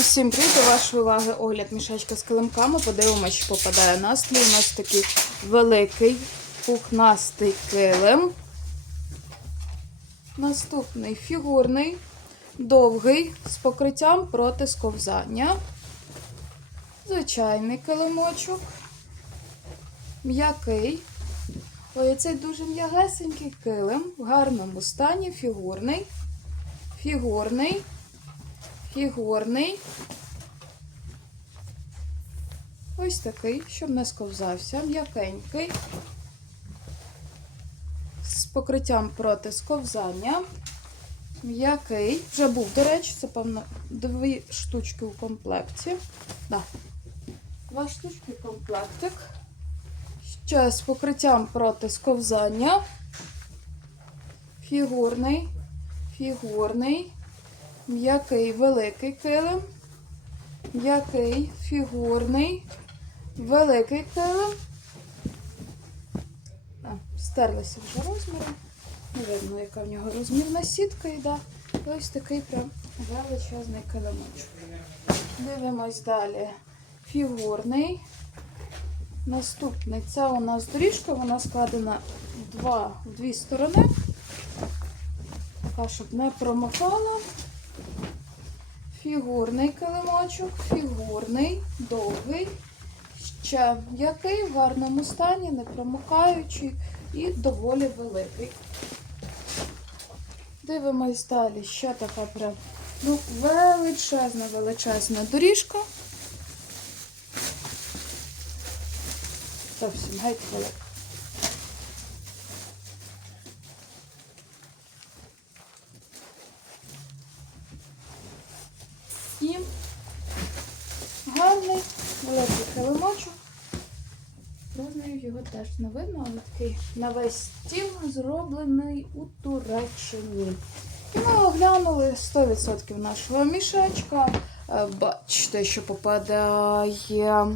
Усім привіт, до вашої уваги огляд мішечка з килимками. Подивимося, що попадає на стіл. У нас такий великий пухнастий килим. Наступний фігурний, довгий, з покриттям проти сковзання. Звичайний килимочок. М'який. Ой, цей дуже м'ягесенький килим в гарному стані, фігурний. Фігурний. Фігурний. Ось такий, щоб не сковзався, м'якенький. З покриттям проти сковзання. М'який. Вже був, до речі, це, певно, дві штучки у комплекті. Да. Два штучки комплектик. Ще з покриттям проти сковзання. Фігурний. Фігурний. М'який великий килим. М'який, фігурний, великий килим. А, стерлися вже розміри. Не видно, яка в нього розмірна сітка йде. Ось такий прям величезний килимочок. Дивимось далі. Фігурний. Наступний це у нас доріжка, вона складена в, дві сторони. Така, щоб не промокала. Фігурний килимочок, фігурний, довгий, ще який в гарному стані, не промокаючий і доволі великий. Дивимось далі, ще така прям ну, величезна, величезна доріжка. Зовсім геть велика. І гарний великий килимочок. Розмірів його теж не видно, але такий на весь стіл зроблений у Туреччині. І ми оглянули 100% нашого мішечка. Е, Бачите, що попадає